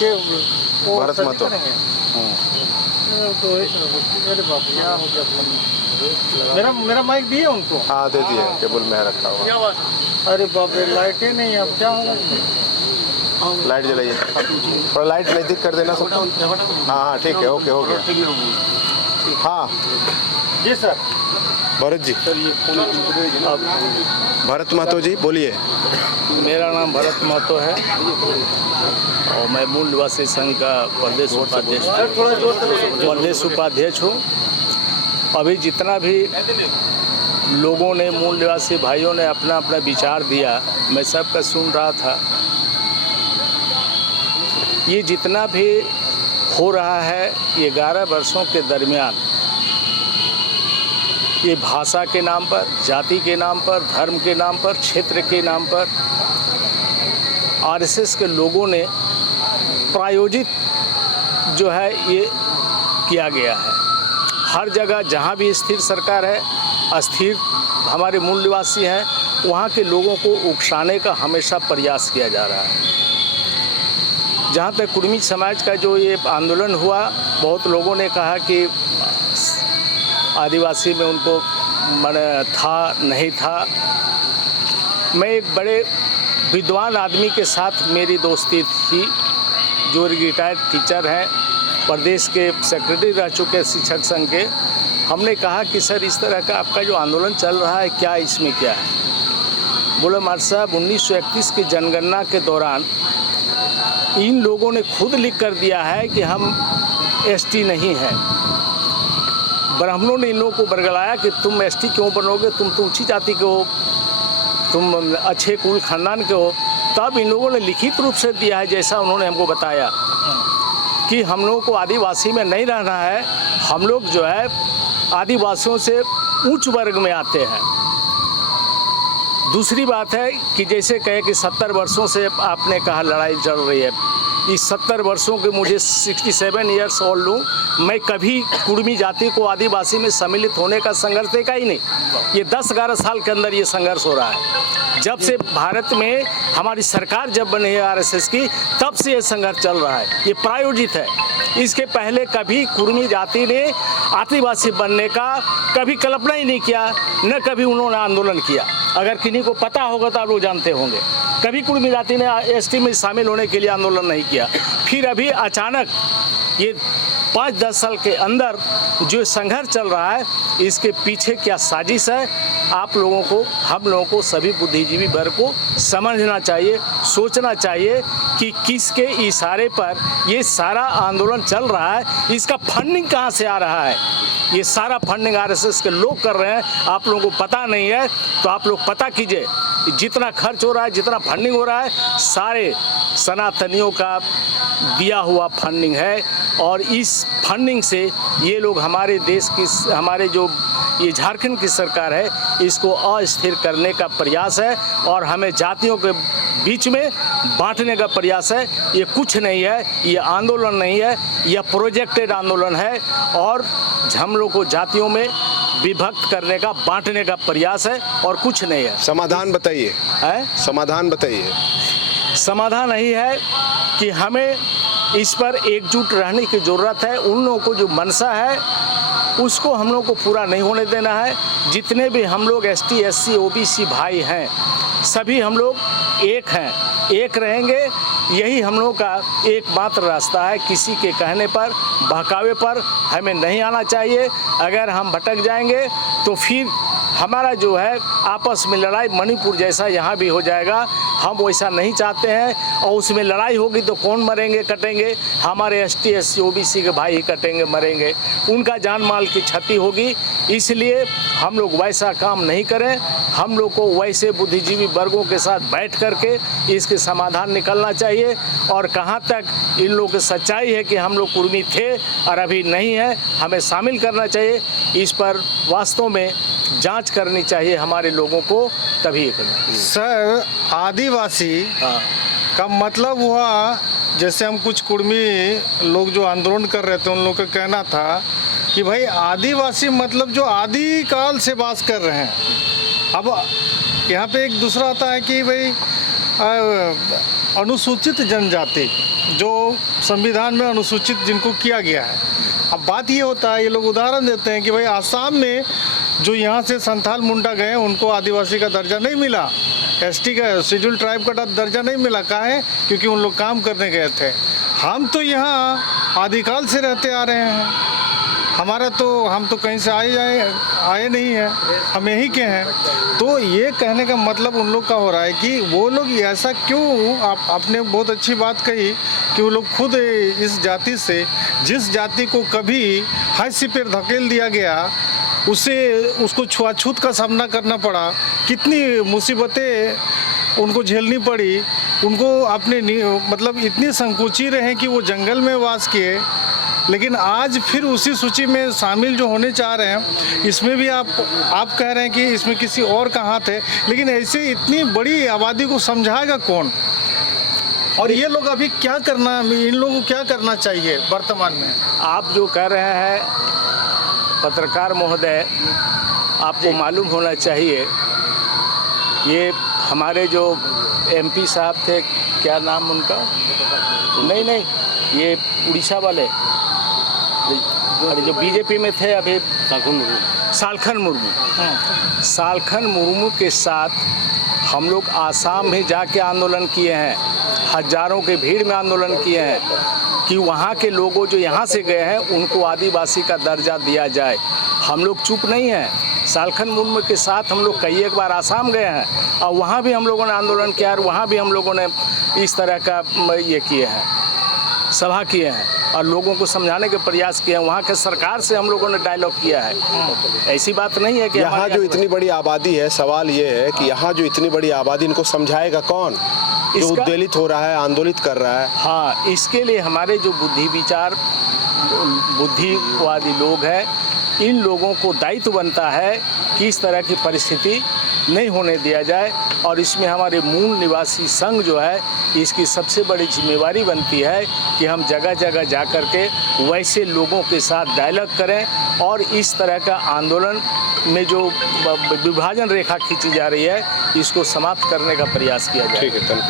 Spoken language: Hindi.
के भारत माता। तो अरे बाप रे, क्या हो गया? मेरा माइक दिए उनको? हाँ दे दिए, टेबल में रखा हुआ। अरे बाप रे, लाइटें नहीं, अब क्या होगा? लाइट जलाइए, थोड़ा लाइट नज़दीक कर देना सब। हाँ हाँ ठीक है, ओके हो गया। हाँ जी सर। भरत जी, भरत महतो जी बोलिए। मेरा नाम भरत महतो है और मैं मूल निवासी संघ का प्रदेश उपाध्यक्ष हूँ। अभी जितना भी लोगों ने, मूल निवासी भाइयों ने अपना अपना विचार दिया, मैं सबका सुन रहा था। ये जितना भी हो रहा है ये 11 वर्षों के दरमियान, ये भाषा के नाम पर, जाति के नाम पर, धर्म के नाम पर, क्षेत्र के नाम पर आरएसएस के लोगों ने प्रायोजित जो है ये किया गया है। हर जगह जहाँ भी स्थिर सरकार है, अस्थिर हमारे मूल निवासी हैं, वहाँ के लोगों को उकसाने का हमेशा प्रयास किया जा रहा है। जहाँ तक कुर्मी समाज का जो ये आंदोलन हुआ, बहुत लोगों ने कहा कि आदिवासी में उनको माने था नहीं था। मैं एक बड़े विद्वान आदमी के साथ मेरी दोस्ती थी, जो रिटायर्ड टीचर हैं, प्रदेश के सेक्रेटरी रह चुके शिक्षक संघ के। हमने कहा कि सर इस तरह का आपका जो आंदोलन चल रहा है, क्या इसमें क्या है? बोले मार साहब, 1931 की जनगणना के दौरान इन लोगों ने खुद लिख कर दिया है कि हम एसटी नहीं हैं। ब्राह्मणों ने इन लोगों को बरगलाया कि तुम एसटी क्यों बनोगे, तुम तो ऊंची जाति के हो, तुम अच्छे कुल खानदान के हो। तब इन लोगों ने लिखित रूप से दिया है, जैसा उन्होंने हमको बताया कि हम लोगों को आदिवासी में नहीं रहना है, हम लोग जो है आदिवासियों से उच्च वर्ग में आते हैं। दूसरी बात है कि जैसे कहे कि 70 वर्षों से आपने कहा लड़ाई चल रही है, इस 70 वर्षों के मुझे 67 ईयर्स ओल्ड हूँ, मैं कभी कुर्मी जाति को आदिवासी में सम्मिलित होने का संघर्ष देखा ही नहीं। ये 10-11 साल के अंदर ये संघर्ष हो रहा है। जब से भारत में हमारी सरकार जब बनी है आरएसएस की, तब से ये संघर्ष चल रहा है, ये प्रायोजित है। इसके पहले कभी कुर्मी जाति ने आदिवासी बनने का कभी कल्पना ही नहीं किया, न कभी उन्होंने आंदोलन किया। अगर किन्हीं को पता होगा तो आप लोग जानते होंगे, कभी कुर्मी जाति ने एसटी में शामिल होने के लिए आंदोलन नहीं किया। फिर अभी अचानक ये 5-10 साल के अंदर जो संघर्ष चल रहा है, इसके पीछे क्या साजिश है, आप लोगों को, हम लोगों को, सभी बुद्धिजीवी वर्ग को समझना चाहिए, सोचना चाहिए कि किसके इशारे पर ये सारा आंदोलन चल रहा है, इसका फंडिंग कहाँ से आ रहा है। ये सारा फंडिंग आरएसएस के लोग कर रहे हैं, आप लोगों को पता नहीं है तो आप लोग पता कीजिए। जितना खर्च हो रहा है, जितना फंडिंग हो रहा है, सारे सनातनियों का दिया हुआ फंडिंग है। और इस फंडिंग से ये लोग हमारे देश की, हमारे जो ये झारखंड की सरकार है, इसको अस्थिर करने का प्रयास है और हमें जातियों के बीच में बांटने का प्रयास है। ये कुछ नहीं है, ये आंदोलन नहीं है, यह प्रोजेक्टेड आंदोलन है और हम लोग को जातियों में विभक्त करने का, बांटने का प्रयास है और कुछ नहीं है। समाधान बताइए। समाधान बताइए। समाधान यही है कि हमें इस पर एकजुट रहने की ज़रूरत है। उन लोगों को जो मनसा है उसको हम लोग को पूरा नहीं होने देना है। जितने भी हम लोग एसटी, एससी, ओबीसी भाई हैं, सभी हम लोग एक हैं, एक रहेंगे। यही हम लोग का एकमात्र रास्ता है। किसी के कहने पर, बहकावे पर हमें नहीं आना चाहिए। अगर हम भटक जाएंगे तो फिर हमारा जो है आपस में लड़ाई मणिपुर जैसा यहाँ भी हो जाएगा। हम वैसा नहीं चाहते हैं और उसमें लड़ाई होगी तो कौन मरेंगे, कटेंगे? हमारे एसटी, एससी, ओबीसी के भाई ही कटेंगे, मरेंगे, उनका जान माल की क्षति होगी। इसलिए हम लोग वैसा काम नहीं करें। हम लोग को वैसे बुद्धिजीवी वर्गों के साथ बैठ करके इसके समाधान निकलना चाहिए। और कहाँ तक इन लोगों की सच्चाई है कि हम लोग कुर्मी थे और अभी नहीं है, हमें शामिल करना चाहिए। इस पर वास्तव में जांच करनी चाहिए हमारे लोगों को, तभी करना। सर, आदिवासी का मतलब हुआ, जैसे हम कुछ कुर्मी लोग जो आंदोलन कर रहे थे, उन लोगों का कहना था कि भाई आदिवासी मतलब जो आदि काल से वास कर रहे हैं। अब यहाँ पे एक दूसरा आता है कि भाई अनुसूचित जनजाति, जो संविधान में अनुसूचित जिनको किया गया है। अब बात ये होता है, ये लोग उदाहरण देते हैं कि भाई आसाम में जो यहाँ से संथाल मुंडा गए उनको आदिवासी का दर्जा नहीं मिला, एसटी का शेड्यूल ट्राइब का दर्जा नहीं मिला। कहा है? क्योंकि उन लोग काम करने गए थे। हम तो यहाँ आदिकाल से रहते आ रहे हैं, हम तो कहीं से आए नहीं हैं, हम यहीं के हैं। तो ये कहने का मतलब उन लोग का हो रहा है कि वो लोग ऐसा क्यों, आपने बहुत अच्छी बात कही कि वो लोग खुद इस जाति से, जिस जाति को कभी हाथ पर धकेल दिया गया, उसको छुआछूत का सामना करना पड़ा, कितनी मुसीबतें उनको झेलनी पड़ी, उनको अपने मतलब इतनी संकुची रहे कि वो जंगल में वास किए, लेकिन आज फिर उसी सूची में शामिल जो होने चाह रहे हैं, इसमें भी आप कह रहे हैं कि इसमें किसी और का हाथ है। लेकिन ऐसे इतनी बड़ी आबादी को समझाएगा कौन? और ये लोग अभी क्या करना, इन लोगों को क्या करना चाहिए वर्तमान में? आप जो कह रहे हैं पत्रकार महोदय, आपको मालूम होना चाहिए, ये हमारे जो एमपी साहब थे, क्या नाम उनका, नहीं ये उड़ीसा वाले जो बीजेपी में थे अभी, सालखन मुर्मू के साथ हम लोग आसाम में जाके आंदोलन किए हैं, हजारों के भीड़ में आंदोलन किए हैं कि वहाँ के लोगों जो यहाँ से गए हैं उनको आदिवासी का दर्जा दिया जाए। हम लोग चुप नहीं हैं। सालखन मुर्मू के साथ हम लोग कई एक बार आसाम गए हैं और वहाँ भी हम लोगों ने आंदोलन किया और वहाँ भी हम लोगों ने इस तरह का ये किए हैं, सभा किए हैं और लोगों को समझाने के प्रयास किए हैं। वहाँ के सरकार से हम लोगों ने डायलॉग किया है। ऐसी बात नहीं है कि यहाँ जो इतनी बड़ी आबादी है, सवाल ये है कि यहाँ जो इतनी बड़ी आबादी, इनको समझाएगा कौन जो उद्वेलित हो रहा है, आंदोलित कर रहा है? हाँ, इसके लिए हमारे जो बुद्धिवादी लोग हैं, इन लोगों को दायित्व बनता है कि इस तरह की परिस्थिति नहीं होने दिया जाए। और इसमें हमारे मूल निवासी संघ जो है, इसकी सबसे बड़ी जिम्मेवारी बनती है कि हम जगह जगह जा कर के वैसे लोगों के साथ डायलॉग करें और इस तरह का आंदोलन में जो विभाजन रेखा खींची जा रही है, इसको समाप्त करने का प्रयास किया जाए। ठीक है।